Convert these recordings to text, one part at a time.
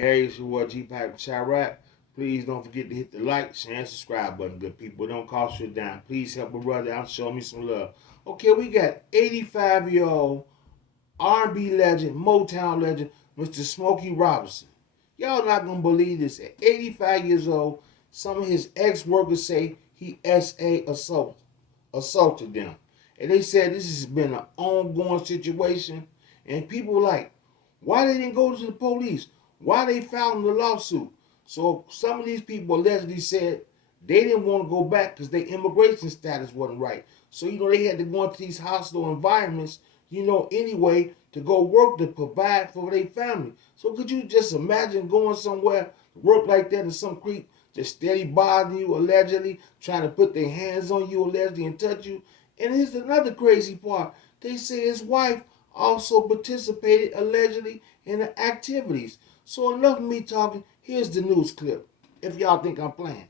Hey, it's your boy GPAC REACTS. Please don't forget to hit the like, share, and subscribe button, good people. It don't cost you a dime. Please help a brother out, show me some love. Okay, we got 85-year-old R&B legend, Motown legend, Mr. Smokey Robinson. Y'all not gonna believe this. At 85 years old, some of his ex-workers say he assaulted them. And they said this has been an ongoing situation. And people were like, why they didn't go to the police? Why they filed the lawsuit? So some of these people allegedly said they didn't want to go back because their immigration status wasn't right. So, they had to go into these hostile environments, anyway, to go work to provide for their family. So could you just imagine going somewhere, work like that, and some creep just steady bothering you, allegedly, trying to put their hands on you, allegedly, and touch you? And here's another crazy part. They say his wife also participated, allegedly, in the activities. So enough of me talking. Here's the news clip, if y'all think I'm playing.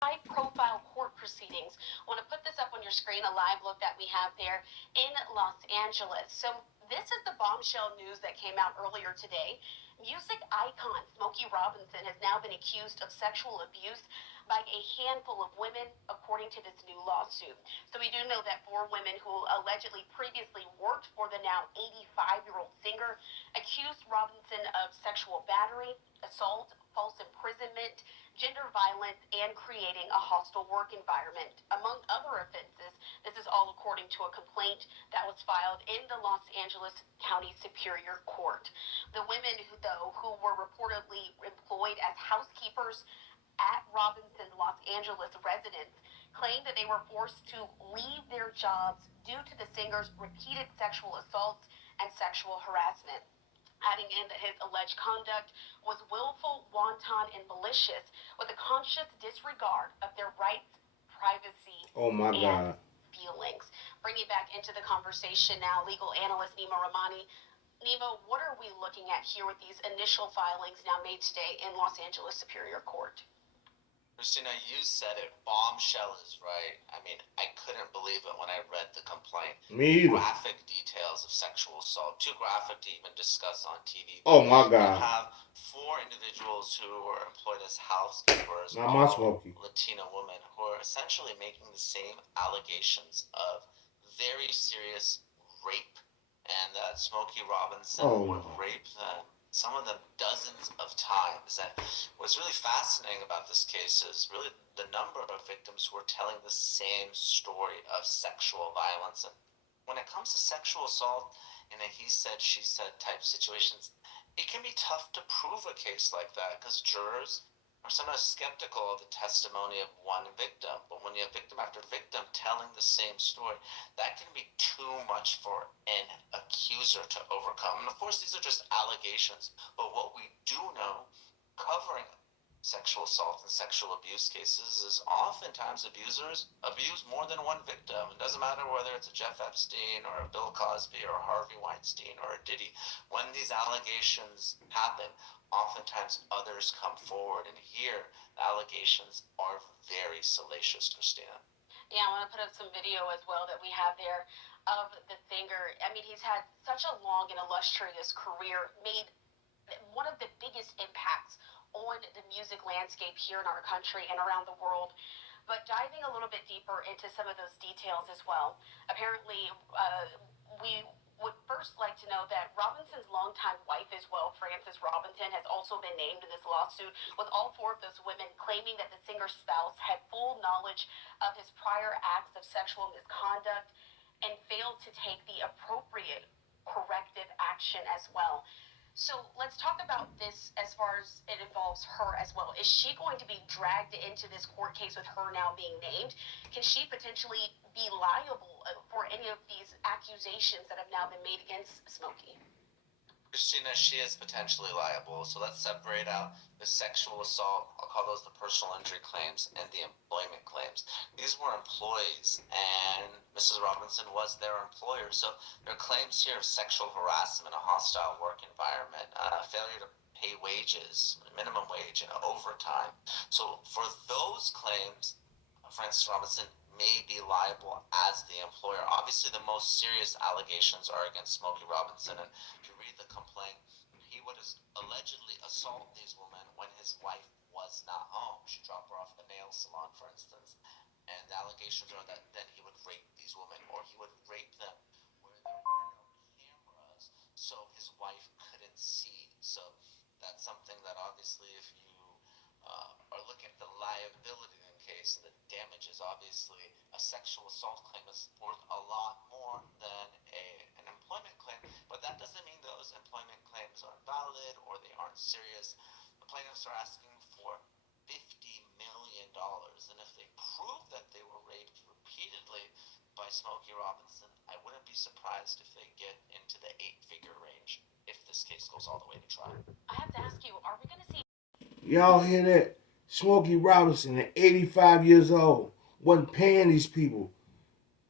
High-profile court proceedings. I want to put this up on your screen, a live look that we have there in Los Angeles. So this is the bombshell news that came out earlier today. Music icon Smokey Robinson has now been accused of sexual abuse by a handful of women, according to this new lawsuit. So we do know that 4 women who allegedly previously worked for the now 85-year-old singer accused Robinson of sexual battery, assault, false imprisonment, gender violence, and creating a hostile work environment, among other offenses. This is all according to a complaint that was filed in the Los Angeles County Superior Court. The women, who were reportedly employed as housekeepers at Robinson's Los Angeles residence, claimed that they were forced to leave their jobs due to the singer's repeated sexual assaults and sexual harassment, adding in that his alleged conduct was willful, wanton, and malicious, with a conscious disregard of their rights, privacy, Oh my and God. feelings. Bringing back into the conversation now, legal analyst Nima Rahmani. Nima, what are we looking at here with these initial filings now made today in Los Angeles Superior Court? Christina, you said it. Bombshell is right. I mean, I couldn't believe it when I read the complaint. Me either. Graphic details of sexual assault. Too graphic to even discuss on TV. Oh my You God. have 4 individuals who were employed as housekeepers, Not my all Smokey. Latina women, who are essentially making the same allegations of very serious rape. And that Smokey Robinson would rape them, some of them dozens of times. And what's really fascinating about this case is really the number of victims who are telling the same story of sexual violence. And when it comes to sexual assault in a he said, she said type situations, it can be tough to prove a case like that because jurors are sometimes skeptical of the testimony of one victim. But when you have victim after victim telling the same story, that can be too much for an accuser to overcome. And of course, these are just allegations. But what we do know, covering sexual assault and sexual abuse cases, is oftentimes abusers abuse more than one victim. It doesn't matter whether it's a Jeff Epstein or a Bill Cosby or a Harvey Weinstein or a Diddy. When these allegations happen, oftentimes others come forward, and here the allegations are very salacious, Christina. Yeah, I want to put up some video as well that we have there of the singer. I mean, he's had such a long and illustrious career, made one of the biggest impacts on the music landscape here in our country and around the world. But diving a little bit deeper into some of those details as well, apparently we would first like to know that Robinson's longtime wife as well, Frances Robinson, has also been named in this lawsuit, with all 4 of those women claiming that the singer's spouse had full knowledge of his prior acts of sexual misconduct and failed to take the appropriate corrective action as well. So let's talk about this as far as it involves her as well. Is she going to be dragged into this court case with her now being named? Can she potentially be liable for any of these accusations that have now been made against Smokey? Christina, she is potentially liable. So let's separate out the sexual assault, I'll call those the personal injury claims, and the employment claims. These were employees, and Mrs. Robinson was their employer. So their claims here of sexual harassment, a hostile work environment, failure to pay wages, minimum wage, and overtime. So for those claims, Frances Robinson may be liable as the employer. Obviously, the most serious allegations are against Smokey Robinson, and if you read the complaint, he assault these women when his wife was not home. She dropped her off at the nail salon, for instance. And the allegations are that then he would rape these women, or he would rape them where there were no cameras, so his wife couldn't see. So that's something that obviously, if you are looking at the liability in the case and the damages, obviously a sexual assault claim is worth a lot more than an employment claim, but that doesn't mean those employment claims aren't valid or they aren't serious. The plaintiffs are asking for $50 million, and if they prove that they were raped repeatedly by Smokey Robinson, I wouldn't be surprised if they get into the 8-figure range if this case goes all the way to trial. I have to ask you, are we going to see... Y'all hear that? Smokey Robinson at 85 years old wasn't paying these people,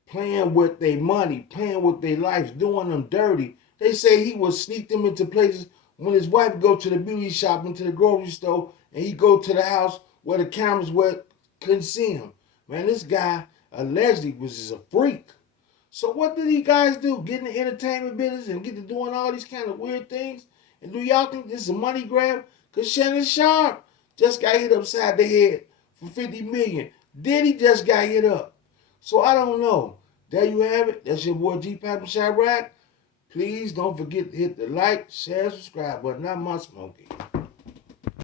playing with their money, playing with their lives, doing them dirty. They say he would sneak them into places when his wife go to the beauty shop, into the grocery store, and he go to the house where the cameras were, couldn't see him. Man, this guy allegedly was just a freak. So what did these guys do? Get in the entertainment business and get to doing all these kind of weird things? And do y'all think this is a money grab? Because Shannon Sharp just got hit upside the head for $50 million. Diddy just got hit up. So I don't know. There you have it. That's your boy GPAC REACTS. Please don't forget to hit the like, share, subscribe button. Not my Smokey.